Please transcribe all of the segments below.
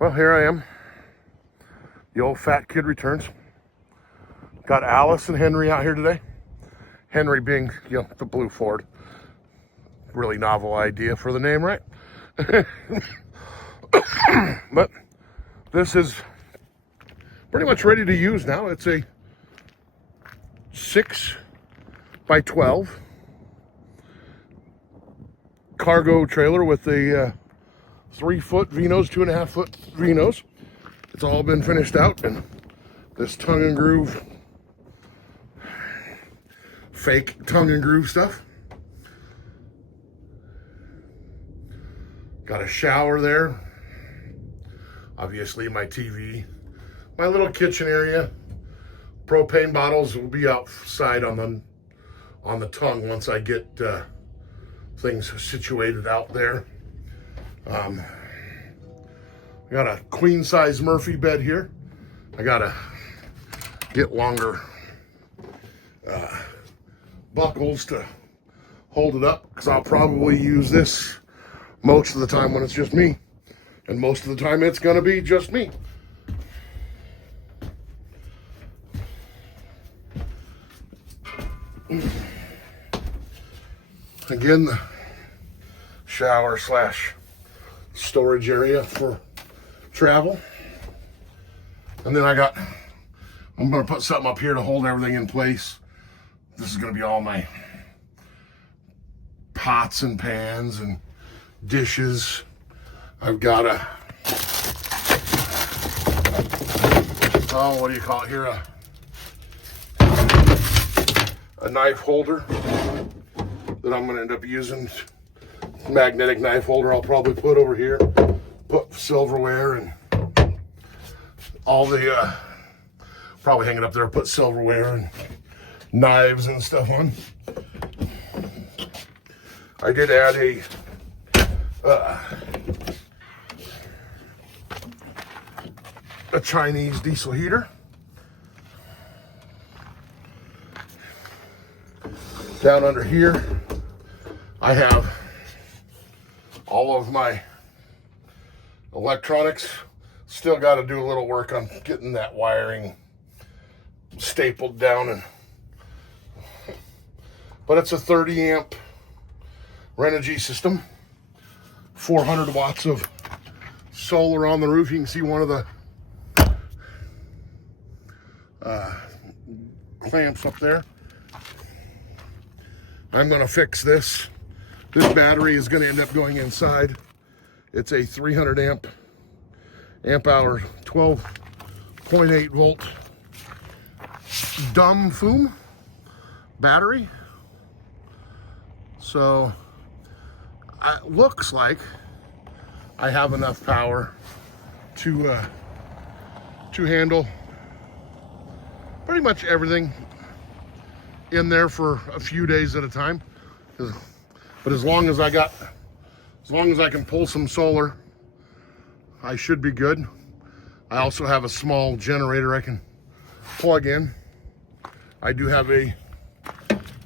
Well, here I am. The old fat kid returns. Got Alice and Henry out here today. Henry being, the blue Ford. Really novel idea for the name, right? But this is pretty much ready to use now. It's a 6 by 12 cargo trailer with a 3-foot Vinos, 2.5-foot Vinos. It's all been finished out, and this tongue and groove, fake tongue and groove stuff. Got a shower there. Obviously my TV. My little kitchen area. Propane bottles will be outside on the tongue once I get things situated out there. I got a queen size Murphy bed here. I gotta get longer buckles to hold it up, because I'll probably use this most of the time when it's just me, and most of the time it's gonna be just me. Again, the shower slash storage area for travel. And then I'm gonna put something up here to hold everything in place. This is gonna be all my pots and pans and dishes. I've got what do you call it here? A knife holder that I'm gonna end up using. Magnetic knife holder I'll probably put over here. Put silverware and all the, probably hang it up there, put silverware and knives and stuff on. I did add a Chinese diesel heater. Down under here, I have all of my electronics. Still got to do a little work on getting that wiring stapled down, but it's a 30 amp Renogy system, 400 watts of solar on the roof. You can see one of the clamps up there. I'm going to fix this. This battery is going to end up going inside. It's a 300 amp hour, 12.8 volt dumb foom battery. So it looks like I have enough power to handle pretty much everything in there for a few days at a time. But as long as I can pull some solar, I should be good. I also have a small generator I can plug in. I do have a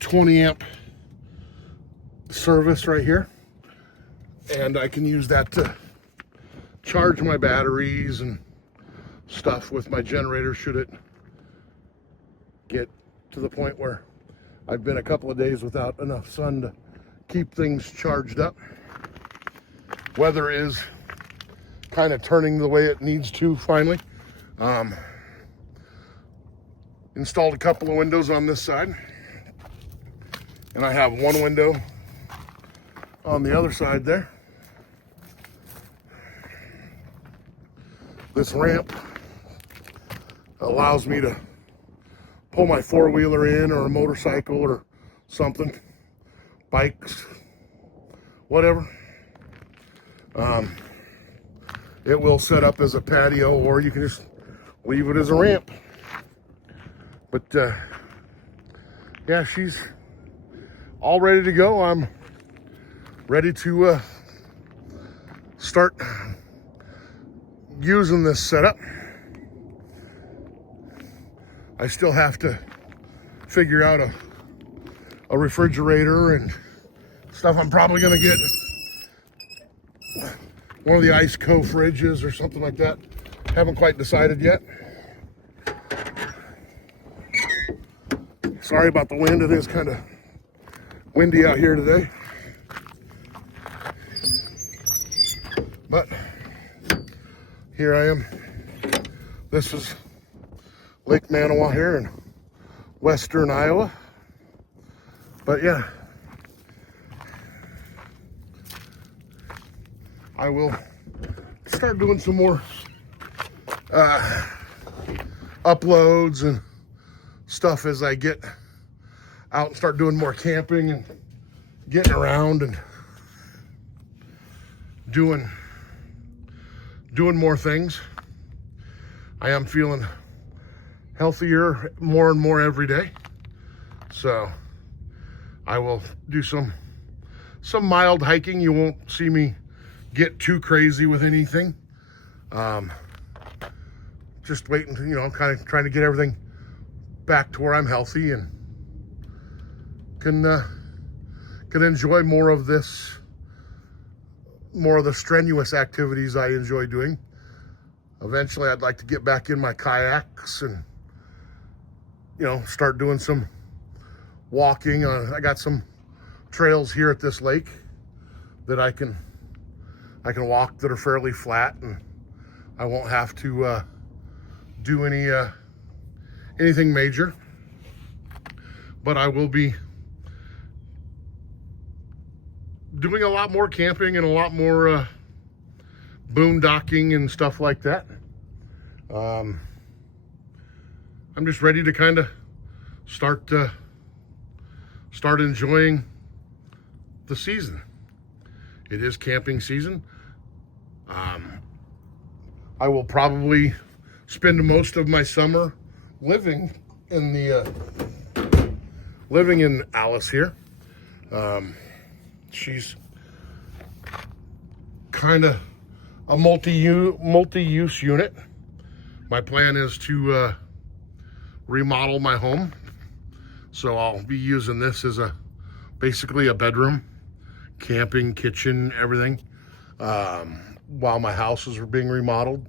20 amp service right here, and I can use that to charge my batteries and stuff with my generator should it get to the point where I've been a couple of days without enough sun to keep things charged up. Weather is kind of turning the way it needs to finally. Installed a couple of windows on this side, and I have one window on the other side there. This ramp allows me to pull my four-wheeler in, or a motorcycle or something, bikes, whatever. It will set up as a patio, or you can just leave it as a ramp. But yeah, she's all ready to go. I'm ready to start using this setup. I still have to figure out a refrigerator and stuff. I'm probably gonna get one of the Iceco fridges or something like that. Haven't quite decided yet. Sorry about the wind. It is kind of windy out here today. But here I am. This is Lake Manawa here in western Iowa. But yeah, I will start doing some more uploads and stuff as I get out and start doing more camping and getting around and doing more things. I am feeling healthier more and more every day. So I will do some mild hiking. You won't see me get too crazy with anything. Just waiting to, kind of trying to get everything back to where I'm healthy and can enjoy more of the strenuous activities I enjoy doing. Eventually, I'd like to get back in my kayaks and, start doing some walking. I got some trails here at this lake that I can walk that are fairly flat, and I won't have to do anything major. But I will be doing a lot more camping and a lot more boondocking and stuff like that. I'm just ready to kind of start enjoying the season. It is camping season. I will probably spend most of my summer living in Alice here. She's kind of a multi-use unit. My plan is to remodel my home, so I'll be using this as basically a bedroom, camping, kitchen, everything, while my houses are being remodeled.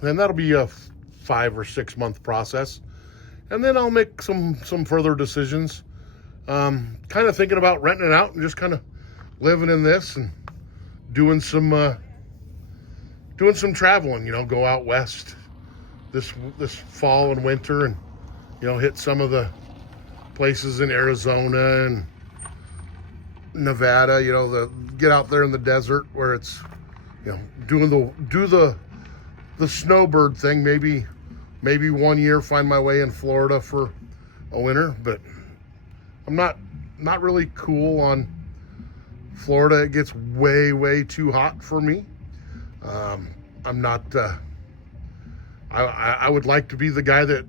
And that'll be a 5 or 6 month process, and then I'll make some further decisions. Kind of thinking about renting it out and just kind of living in this and doing some traveling. Go out west this fall and winter, and hit some of the places in Arizona and Nevada. Get out there in the desert where it's do the snowbird thing. Maybe 1 year find my way in Florida for a winter, but I'm not really cool on Florida. It gets way too hot for me. I'm not I would like to be the guy that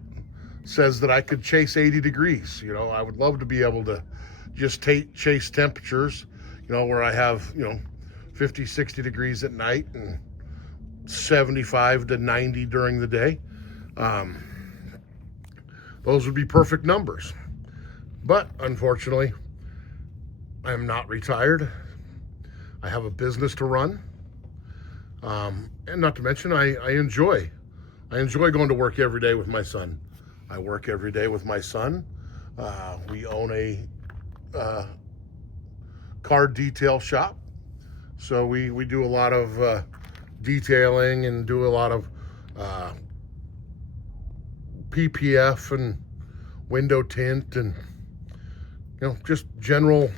says that I could chase 80 degrees. I would love to be able to just chase temperatures, where I have 50, 60 degrees at night and 75 to 90 during the day. Those would be perfect numbers. But unfortunately, I am not retired. I have a business to run. And not to mention, I enjoy going to work every day with my son. I work every day with my son. We own a car detail shop. So we do a lot of detailing and do a lot of PPF and window tint and just general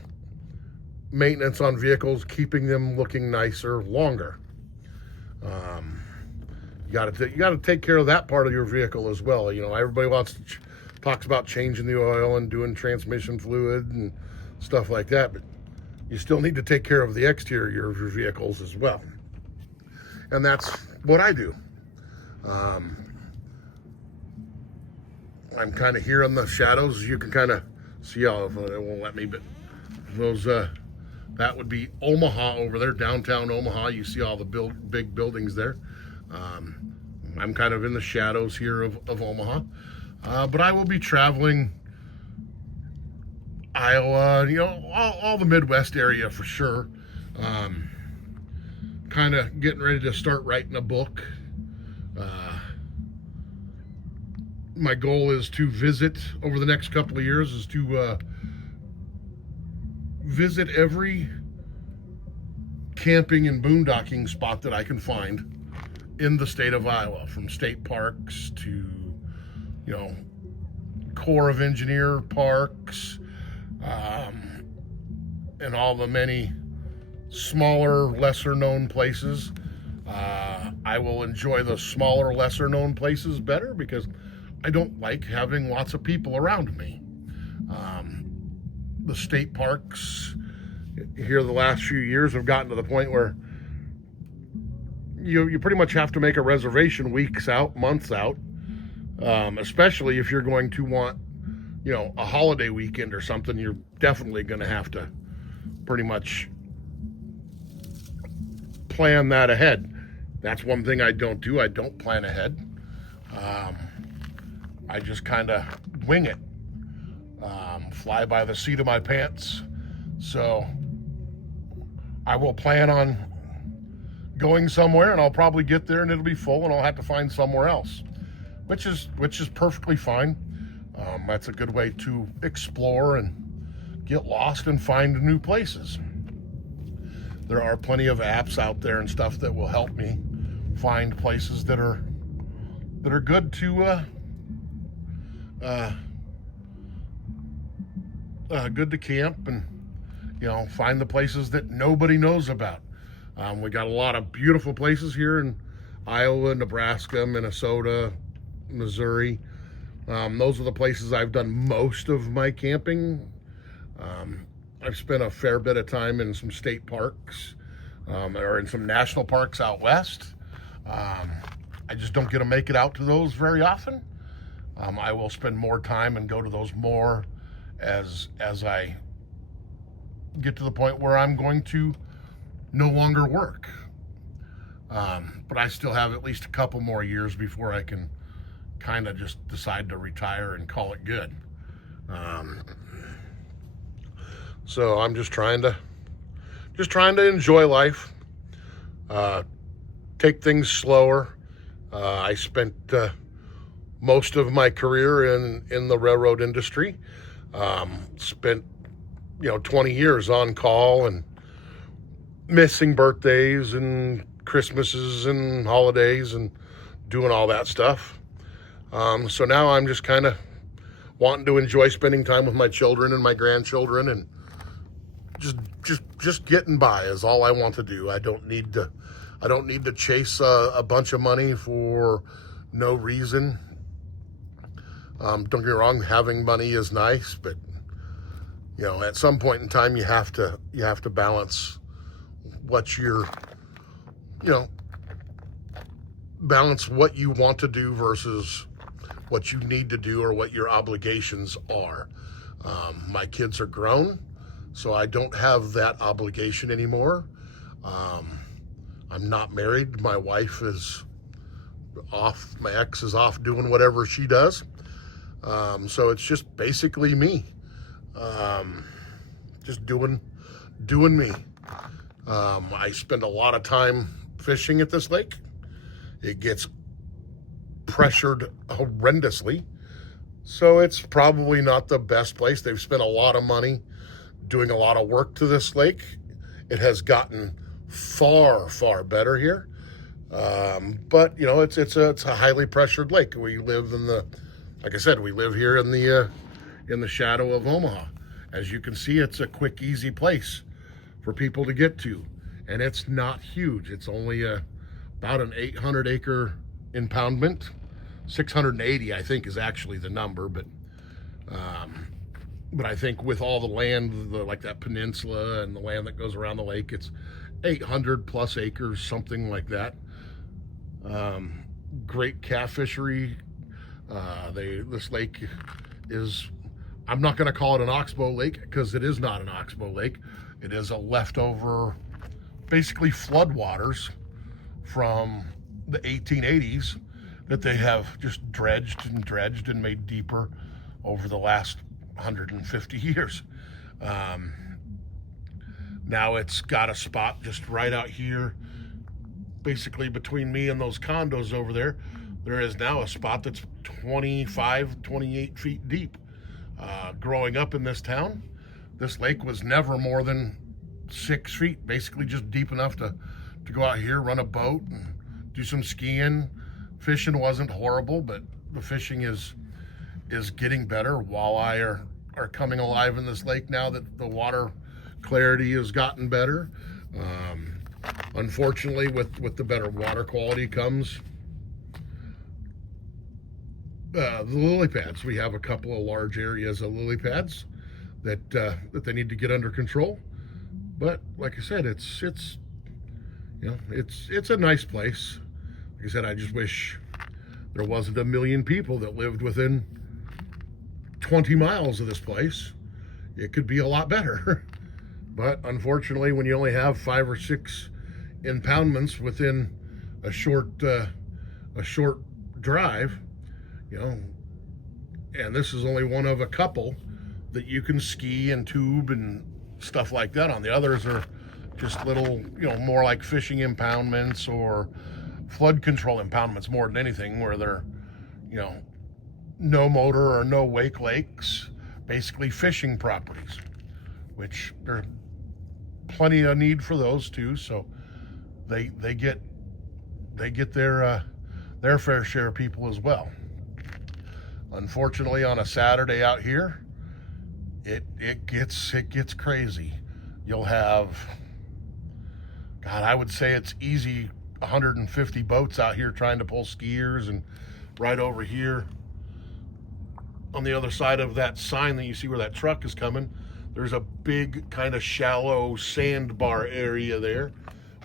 maintenance on vehicles, keeping them looking nicer longer. You got to take care of that part of your vehicle as well. Everybody talks about changing the oil and doing transmission fluid and stuff like that, but you still need to take care of the exterior of your vehicles as well. And that's what I do. I'm kind of here in the shadows. You can kind of see how it won't let me, but those that would be Omaha over there, downtown Omaha. You see all the big buildings there. I'm kind of in the shadows here of Omaha, but I will be traveling Iowa, all the Midwest area for sure. kind of getting ready to start writing a book. My goal is to visit over the next couple of years is to visit every camping and boondocking spot that I can find in the state of Iowa, from state parks to, Corps of Engineer parks, and all the many smaller, lesser known places. I will enjoy the smaller, lesser known places better because I don't like having lots of people around me. The state parks here the last few years have gotten to the point where you pretty much have to make a reservation weeks out, months out, especially if you're going to want, a holiday weekend or something. You're definitely going to have to pretty much plan that ahead. That's one thing I don't do. I don't plan ahead. I just kind of wing it, fly by the seat of my pants. So I will plan on going somewhere, and I'll probably get there and it'll be full, and I'll have to find somewhere else, which is perfectly fine. That's a good way to explore and get lost and find new places. There are plenty of apps out there and stuff that will help me find places that are good to good to camp and find the places that nobody knows about. We got a lot of beautiful places here in Iowa, Nebraska, Minnesota, Missouri. Those are the places I've done most of my camping. I've spent a fair bit of time in some state parks, or in some national parks out west. I just don't get to make it out to those very often. I will spend more time and go to those more as I get to the point where I'm going to no longer work. But I still have at least a couple more years before I can kind of just decide to retire and call it good. So I'm just trying to enjoy life, take things slower. I spent most of my career in the railroad industry. Spent 20 years on call and missing birthdays and Christmases and holidays and doing all that stuff. So now I'm just kind of wanting to enjoy spending time with my children and my grandchildren, and just getting by is all I want to do. I don't need to chase a bunch of money for no reason. Don't get me wrong, having money is nice, but at some point in time you have to balance what you're balance what you want to do versus what you need to do or what your obligations are. My kids are grown, so I don't have that obligation anymore. I'm not married. My wife is off. My ex is off doing whatever she does. So it's just basically me. Just doing me. I spend a lot of time fishing at this lake. It gets pressured horrendously, so it's probably not the best place. They've spent a lot of money doing a lot of work to this lake. It has gotten far, far better here, but it's a highly pressured lake. We live like I said, we live here in the shadow of Omaha. As you can see, it's a quick, easy place for people to get to, and it's not huge. It's only about an 800-acre impoundment. 680, I think, is actually the number, but I think with all the land, like that peninsula and the land that goes around the lake, it's 800 plus acres, something like that. Great calf fishery. This lake is, I'm not going to call it an oxbow lake because it is not an oxbow lake. It is a leftover, basically floodwaters from the 1880s that they have just dredged and made deeper over the last 150 years. Now it's got a spot just right out here basically between me and those condos over there, there is now a spot that's 25, 28 feet deep. Growing up in this town, this lake was never more than 6 feet, basically just deep enough to go out here, run a boat, and do some skiing. Fishing wasn't horrible, but the fishing is getting better. Walleye are coming alive in this lake now that the water clarity has gotten better. Unfortunately, with the better water quality comes the lily pads. We have a couple of large areas of lily pads that they need to get under control. But like I said, it's a nice place. Like I said, I just wish there wasn't a million people that lived within 20 miles of this place. It could be a lot better. But unfortunately, when you only have 5 or 6 impoundments within a short drive, and this is only one of a couple that you can ski and tube and stuff like that on. The others are just little, more like fishing impoundments or flood control impoundments more than anything, where they're, no motor or no wake lakes, basically fishing properties, which there's plenty of need for those too. So they get their fair share of people as well. Unfortunately, on a Saturday out here, it gets crazy. You'll have, God, I would say it's easy 150 boats out here trying to pull skiers, and right over here on the other side of that sign that you see where that truck is coming, there's a big kind of shallow sandbar area there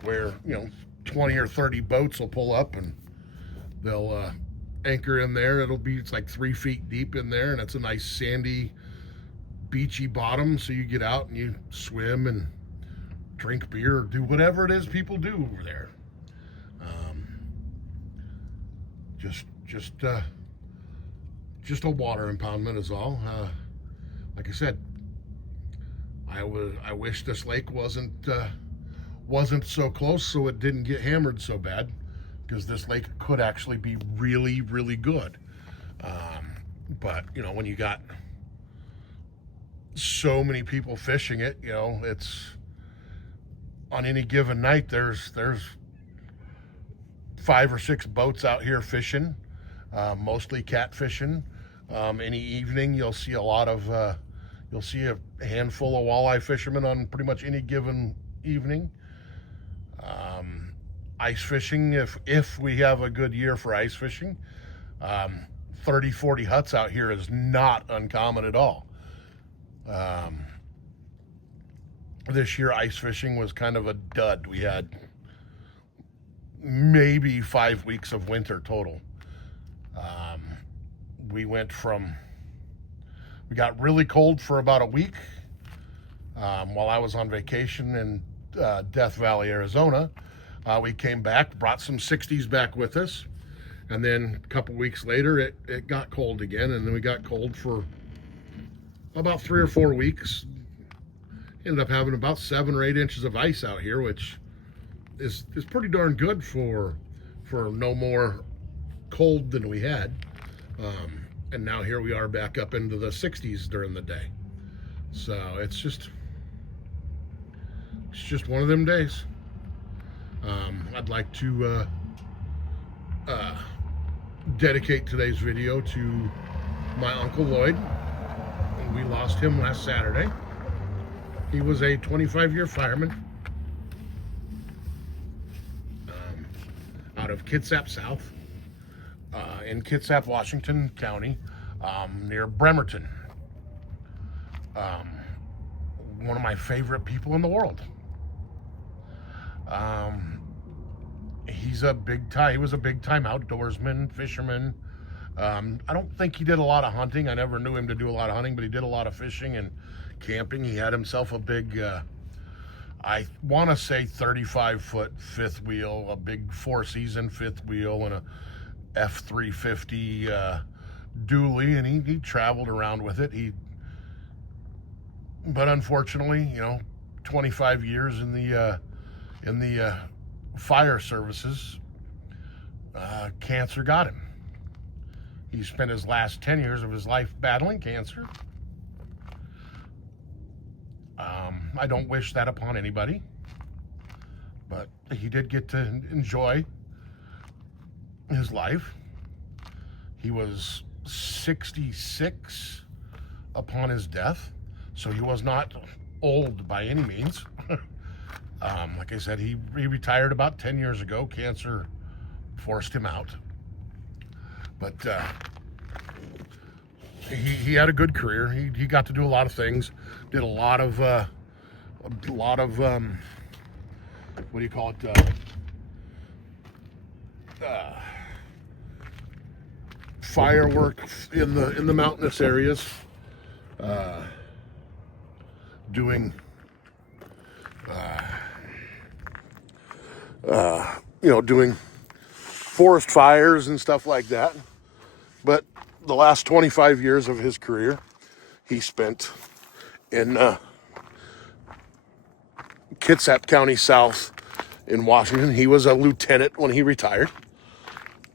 where 20 or 30 boats will pull up and they'll anchor in there. It's like 3 feet deep in there, and it's a nice sandy beachy bottom, so you get out and you swim and drink beer or do whatever it is people do over there. Just a water impoundment is all. Like I said, I wish this lake wasn't so close, so it didn't get hammered so bad, because this lake could actually be really, really good. But when you got so many people fishing it, it's on any given night there's 5 or 6 boats out here fishing, mostly catfishing. Any evening you'll see a handful of walleye fishermen on pretty much any given evening. Ice fishing, if we have a good year for ice fishing, 30, 40 huts out here is not uncommon at all. This year ice fishing was kind of a dud. We had maybe 5 weeks of winter total. We got really cold for about a week while I was on vacation in Death Valley, Arizona. We came back, brought some 60s back with us, and then a couple weeks later it got cold again, and then we got cold for about 3 or 4 weeks. Ended up having about 7 or 8 inches of ice out here, which is pretty darn good for no more cold than we had. And now here we are back up into the 60s during the day. So it's just one of them days. I'd like to dedicate today's video to my Uncle Lloyd. We lost him last Saturday. He was a 25-year fireman out of Kitsap South, in Kitsap, Washington County, near Bremerton. One of my favorite people in the world. He was a big time outdoorsman, fisherman. I don't think he did a lot of hunting. I never knew him to do a lot of hunting, but he did a lot of fishing and camping. He had himself a big, I want to say 35-foot fifth wheel, a big 4-season fifth wheel, and a F-350 dually, and he traveled around with it. But unfortunately, 25 years in the fire services, cancer got him. He spent his last 10 years of his life battling cancer. I don't wish that upon anybody, but he did get to enjoy his life. He was 66 upon his death, so he was not old by any means. Like I said, he retired about 10 years ago. Cancer forced him out. But he had a good career. He got to do a lot of things. Did a lot of what do you call it? Firework in the mountainous areas. Doing doing forest fires and stuff like that. But the last 25 years of his career, he spent in Kitsap County South in Washington. He was a lieutenant when he retired.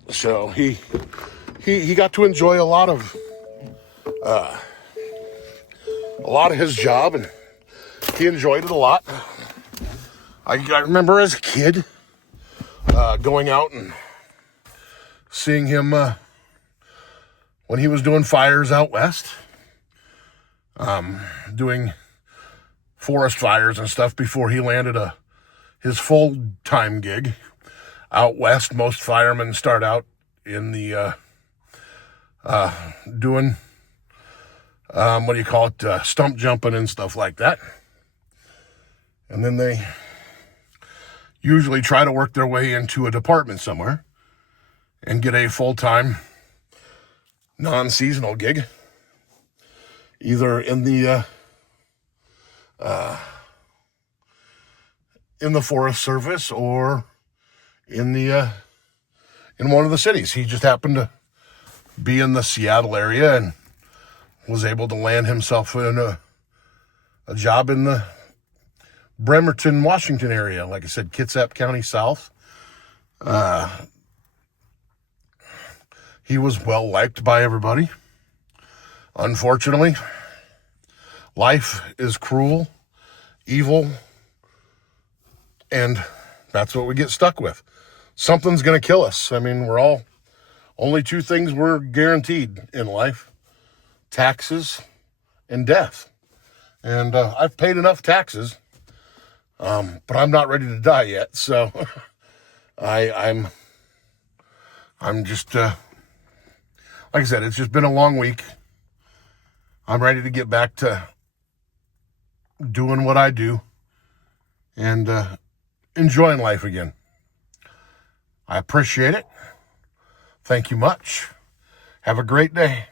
So he got to enjoy a lot of his job, and he enjoyed it a lot. I remember as a kid going out and seeing him when he was doing fires out west, doing forest fires and stuff before he landed his full-time gig out west. Most firemen start out in the doing stump jumping and stuff like that, and then they usually try to work their way into a department somewhere and get a full-time non-seasonal gig, either in the Forest Service or in one of the cities. He just happened to be in the Seattle area and was able to land himself in a job in the Bremerton, Washington area. Like I said, Kitsap County South. He was well liked by everybody. Unfortunately, life is cruel, evil, and that's what we get stuck with. Something's going to kill us. I mean, only two things we're guaranteed in life: taxes and death. And I've paid enough taxes, but I'm not ready to die yet. So I'm just, like I said, it's just been a long week. I'm ready to get back to doing what I do and enjoying life again. I appreciate it. Thank you much. Have a great day.